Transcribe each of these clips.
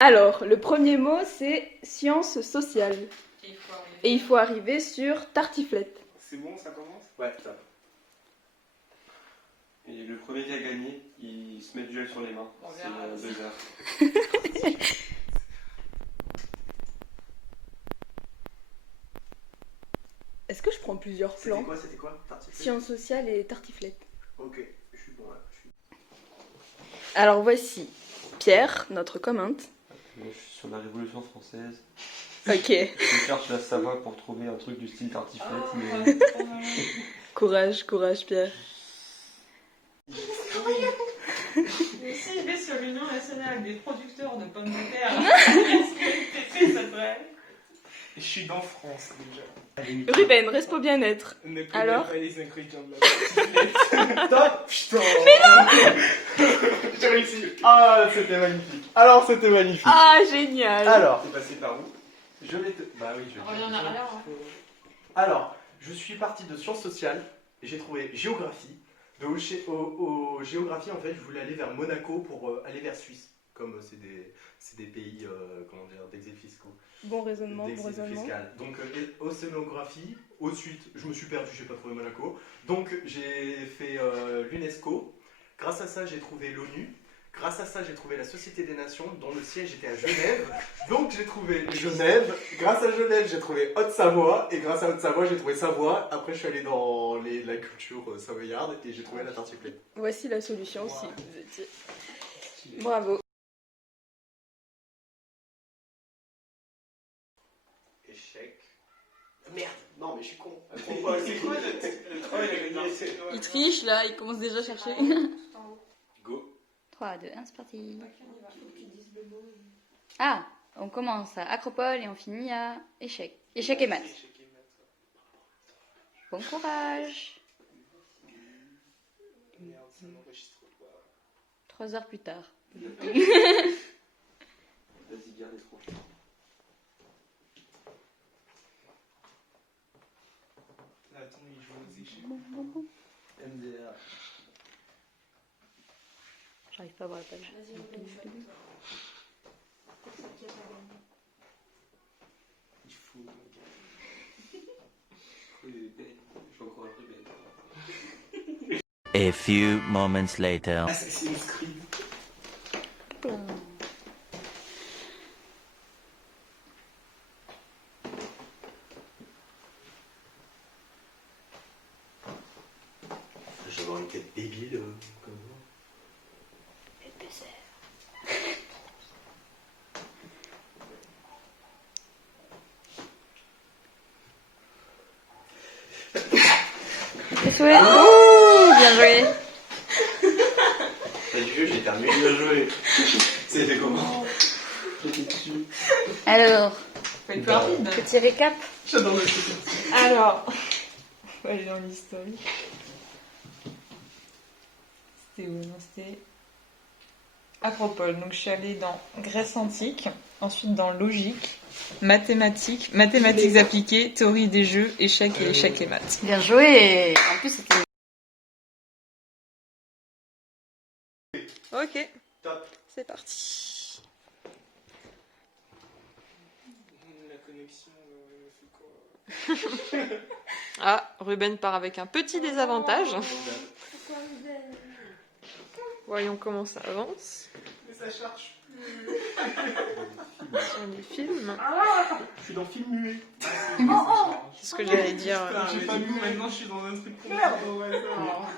Alors, le premier mot, c'est sciences sociales. Et il faut arriver sur tartiflette. C'est bon, ça commence? Ouais, top. Et le premier qui a gagné, il se met du gel sur les mains. C'est 2 heures. Est-ce que je prends plusieurs plans? C'était quoi Tartiflette. Sciences sociales et tartiflette. Ok, je suis bon là. Alors voici Pierre, notre commente. Je suis sur la Révolution française. Ok. Je cherche la Savoie pour trouver un truc du style tartiflette. Courage, courage Pierre. Mais si il est sur l'Union nationale des producteurs de pommes de terre, est-ce que TP ça devrait aller? Je suis dans France déjà. Ruben, reste au bien-être. Ne connais Alors pas les ingrédients de la tartiflette. Top. Putain. Mais non. J'ai réussi. Ah, c'était magnifique. Alors, c'était magnifique. Ah, génial. Alors, T'es passé par où? Je vais te... Bah oui, je vais te... Il y en a alors. Alors, je suis parti de sciences sociales et j'ai trouvé géographie. Donc, au géographie, en fait, je voulais aller vers Monaco pour aller vers Suisse. Comme c'est des pays, comment dire, d'exil fiscaux. Bon raisonnement, bon D'exil raisonnement. fiscal. Donc, océanographie, au sud, je me suis perdu, j'ai pas trouvé Monaco. Donc, j'ai fait l'UNESCO. Grâce à ça, j'ai trouvé l'ONU. Grâce à ça, j'ai trouvé la Société des Nations, dont le siège était à Genève. Donc, j'ai trouvé Genève. Grâce à Genève, j'ai trouvé Haute-Savoie. Et grâce à Haute-Savoie, j'ai trouvé Savoie. Après, je suis allé dans la culture savoyarde et j'ai trouvé la tartiflette. Voici la solution si vous étiez. Bravo. Échec. Merde. Non, mais je suis con. c'est quoi le travail Il triche là, il commence déjà à chercher. Go. 3, 2, 1, c'est parti. Ah, on commence à Acropole et on finit à échec. Échec et maths. Bon courage. Merde, ça n'enregistre pas. 3 heures plus tard. Vas-y, garde les trop. Là, attends, il joue aux échecs. MDR. J'arrive pas à voir la page. Il faut. Je vais encore un Ruben. A few moments later. Assassin's Creed. Je vais avoir une tête débile comme ça. Désolé. Oh, bien joué. T'as du jeu, j'ai terminé de jouer. C'est fait comment? J'étais dessus. Alors, Faut être plus rapide. petit récap. J'adore le jeu. Alors, on va aller dans l'historique. C'était où? Non, c'était Acropole. Donc je suis allée dans Grèce antique, ensuite dans logique, mathématiques appliquées, théorie des jeux, échecs et échecs et maths. Bien joué. En plus, c'était. Ok, Top. c'est parti. La connexion me fait quoi? Ah, Ruben part avec un petit désavantage. Voyons comment ça avance. Mais ça charge plus. Sur les films. Je suis dans le film muet. C'est ce que j'allais dire. J'ai pas vu, maintenant je suis dans un truc pour merde. Ouais, ça va.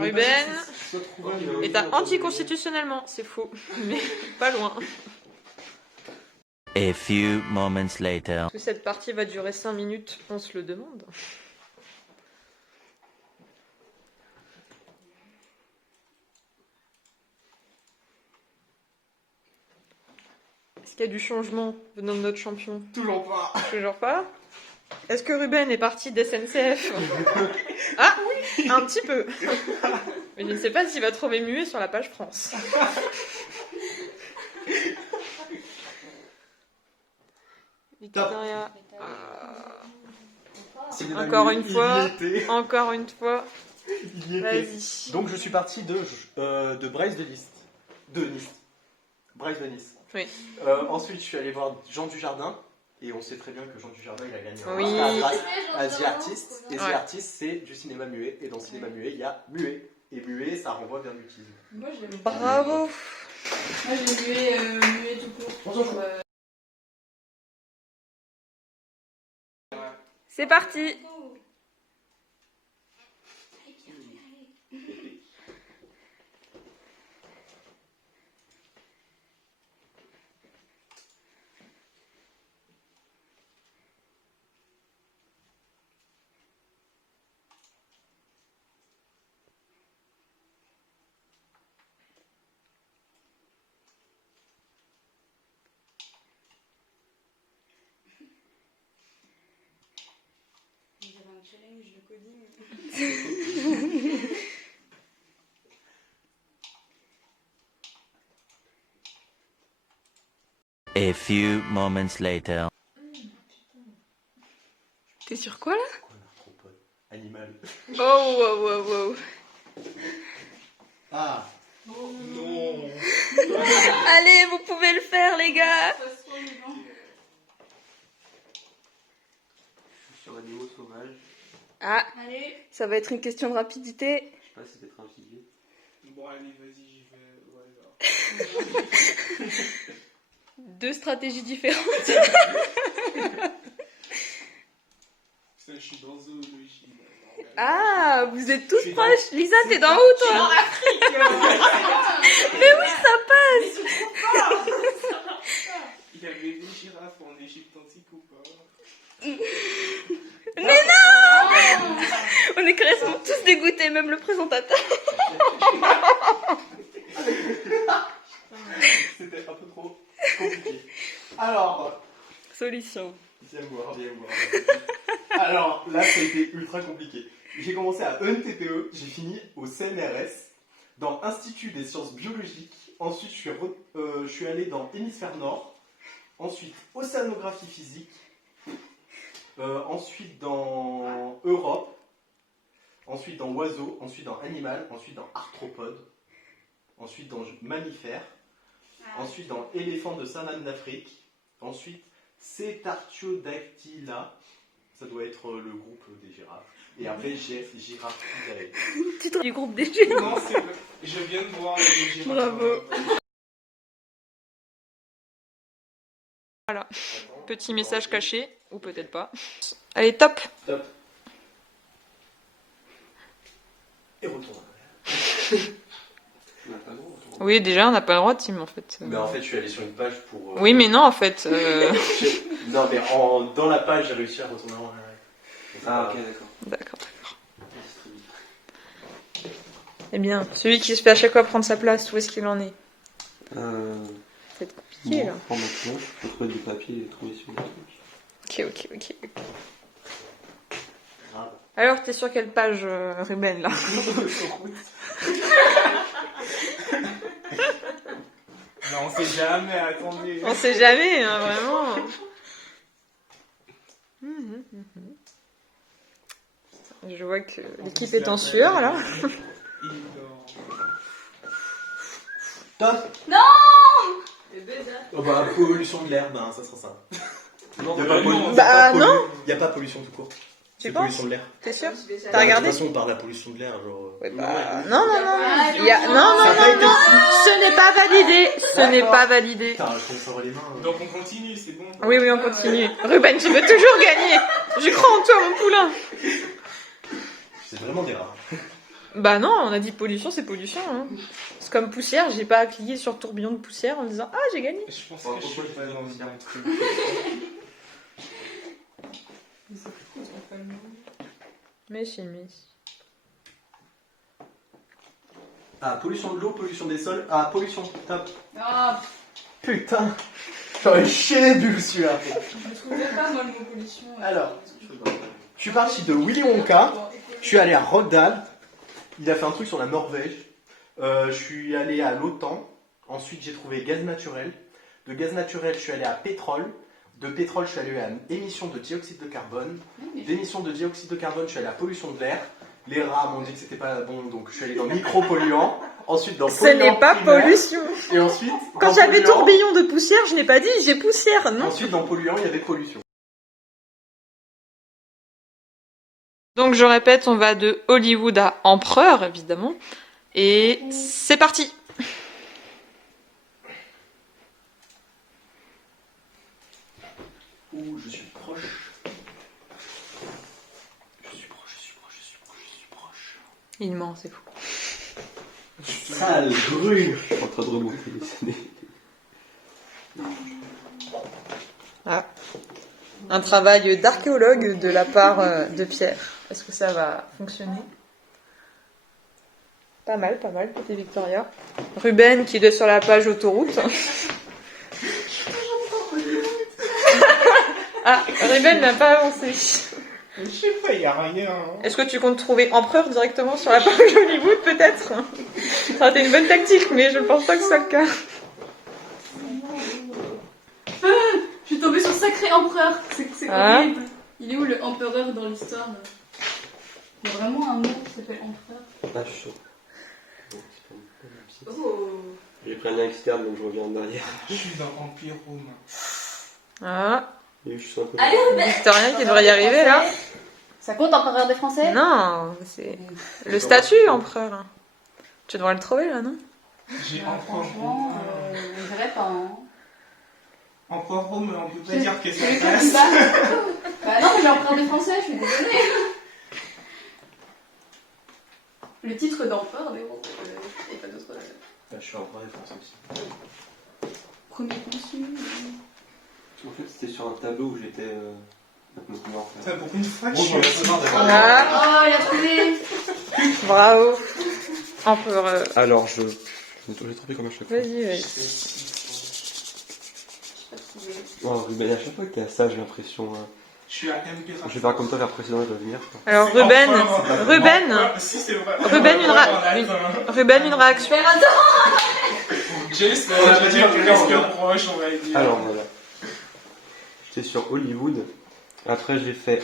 Ruben Soit trouvé. est à anticonstitutionnellement, c'est faux, mais pas loin. A few moments later. Est-ce que cette partie va durer 5 minutes? On se le demande. Est-ce qu'il y a du changement venant de notre champion? Toujours pas. Toujours pas. Est-ce que Ruben est parti d'SNCF? Ah oui, un petit peu. Mais je ne sais pas s'il va trouver muet sur la page France. Victoria. Encore une fois. Encore une fois. Il y était. Vas-y. Donc je suis parti de Brest de Nice. Bryce de Nice. Oui. Ensuite, je suis allé voir Jean Dujardin. Et on sait très bien que Jean Dujardin, il a gagné un Oui. Oscar grâce à The Artist. Et The Ouais. Artist, c'est du cinéma muet. Et dans le cinéma muet, il y a muet. Et muet, ça renvoie vers mutisme. Moi, j'ai Bravo. muet tout court. On s'en fout. C'est parti. Un challenge de coding. A few moments later. T'es sur quoi là? Quoi, un arthropode? Animal. Oh, wow, wow, wow. Ah. Non. Allez, vous pouvez le faire, les gars. Sur animaux sauvages, Ah, Allez. ça va être une question de rapidité. je sais pas si c'est amphibie. Bon, allez, vas-y, j'y vais. Ouais, là. Deux stratégies différentes. Putain, je suis dans zoologie. là. Ah, vous êtes tous Je suis dans- proches. Lisa, t'es dans où, toi? Mais oui, ça passe. Il y avait des girafes en Égypte antique ou pas? On est quasiment tous dégoûtés, même le présentateur. C'était un peu trop compliqué. Alors, Solution. viens voir, viens voir. Alors, là, ça a été ultra compliqué. J'ai commencé à ENTPE, j'ai fini au CNRS, dans Institut des sciences biologiques. Ensuite, je suis allé dans Hémisphère Nord. Ensuite, Océanographie physique. Ensuite, dans Europe. Ensuite, dans Oiseau. Ensuite, dans Animal. Ensuite, dans Arthropode. Ensuite, dans Mammifère. Ensuite, dans Éléphant de Sainte-Anne d'Afrique. Ensuite, Cetartiodactyla. Ça doit être le groupe des girafes. Et après, Giraffidae. Titre du groupe des géants. Non, c'est vrai. Je viens de voir les girafes. Bravo. Petit message caché, ou peut-être pas. Allez, top. Et retourne. On n'a pas le droit. Oui, déjà, on n'a pas le droit, Tim, en fait. Mais en fait, je suis allé sur une page pour. Oui, mais non, en fait. Non, mais dans la page, j'ai réussi à retourner en arrière. Ah, ok, d'accord. D'accord, d'accord. C'est très bien. Eh bien, celui qui se fait à chaque fois prendre sa place, où est-ce qu'il en est? C'est compliqué, Bon, là. prends ma cloche, je peux trouver du papier et trouver sur le truc. Ok. Grave. Alors, t'es sur quelle page, Ruben, là? Non, on sait jamais, attendez. On sait jamais, hein, vraiment. Je vois que l'équipe est en sueur, là. Il dort. Top. Non. Oh bah, pollution de l'air, ben ça sera ça. Non, Y a pas pollution. Bah, non. Y a pas pollution tout court. Tu C'est penses? pollution de l'air. T'es sûr? Bah, T'as regardé? De toute façon, on parle de la pollution de l'air, genre. Ouais, non, bah, ouais. non. Il y a... non, Non, Ça a pas été dit. ce n'est pas validé. Ce n'est D'accord. pas validé. Putain, je commence à avoir les mains. Donc on continue, c'est bon. Oui, on continue. Ruben, tu veux toujours gagner. Je crois en toi, mon poulain. C'est vraiment des rats. Bah non, on a dit pollution, c'est pollution. Hein. C'est comme poussière, j'ai pas à cliquer sur tourbillon de poussière en disant ah j'ai gagné. Je pense que je suis pas dans un truc. Mais si. Ah, pollution de l'eau, pollution des sols. Ah, pollution. Top. Ah, Putain. J'aurais chié du celui-là. je trouvais pas moi le mot pollution. Alors, je suis parti de Willy Wonka. Je suis allé à Roald. Il a fait un truc sur la Norvège. Je suis allé à l'OTAN. Ensuite, j'ai trouvé gaz naturel. De gaz naturel, je suis allé à pétrole. De pétrole, je suis allé à émission de dioxyde de carbone. D'émission de dioxyde de carbone, je suis allé à pollution de l'air. Les rats m'ont dit que c'était pas bon, donc je suis allé dans micro-polluant. Ensuite dans Ce polluant n'est pas primaire. pollution. Et ensuite, Quand dans j'avais polluant- tourbillon de poussière, je n'ai pas dit j'ai poussière, non. Ensuite, dans polluant, il y avait pollution. Donc je répète, on va de Hollywood à empereur, évidemment. Et c'est parti. Ouh, je suis proche. Il ment, c'est fou. Sale grue. Je suis en train de remonter les années. Ah. Un travail d'archéologue de la part de Pierre. Est-ce que ça va fonctionner? Pas mal, côté Victoria. Ruben qui est sur la page autoroute. Ah, Ruben n'a pas avancé. Je sais pas, y a rien. Est-ce que tu comptes trouver empereur directement sur la page Hollywood, peut-être? Ça aurait été une bonne tactique, mais je ne pense pas que ce soit le cas. Je suis tombée sur Sacré Empereur. C'est Ah. horrible. Il est où le empereur dans l'histoire? Il y a vraiment un nom qui s'appelle empereur. Ah, je suis chaud. Bon, c'est pas bon. Oh. J'ai pris un lien externe, donc je reviens en arrière. Je suis dans Empire romain. Ah, Et je suis un peu... Allez, Victoria qui devrait y arriver, là. Ça compte empereur des Français? Non, c'est le statut empereur. Tu devrais le trouver, là, non? J'ai Bah, Empereur franchement, romain. je dirais pas. Hein. Empereur romain, on peut pas dire que Je ça vais passe. pas. Bah non, mais j'ai empereur des Français, je suis désolée. Le titre d'empereur, mais bon, et pas d'autre. Ah, je suis encore des Français aussi. Premier consul. En fait, c'était sur un tableau où j'étais... Ça, pour une fois que Bon, je j'en ai suis marre d'avoir- Ah, Oh, il a trouvé. bravo. Empereur. Alors, j'ai trouvé comme à chaque fois. Vas-y, vas-y. Oh, Ruben, à chaque fois qu'il y a ça, j'ai l'impression... Je suis à Empire. Je vais faire comme toi vers précédent, il va venir. Quoi. Alors, Ruben, Si, c'est vrai. Ruben, une réaction. J'espère presque proche, on va dire. Alors, voilà. J'étais sur Hollywood. Après, j'ai fait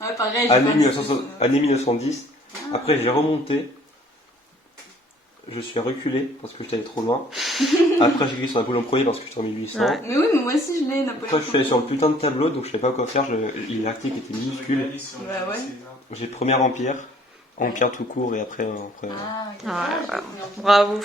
Ah, pareil. année 1910. Après, j'ai remonté. Je suis reculé parce que j'étais allé trop loin. Après, j'ai cliqué sur Napoléon Ier parce que j'étais en 1800. Ouais. Mais oui, mais moi aussi je l'ai, Napoléon. Après, je suis allé sur le putain de tableau, donc je savais pas quoi faire. L'article était minuscule. Bah ouais. J'ai Premier Empire, Empire tout court et après Empire. Ah, ok. Ouais, ouais. Bravo.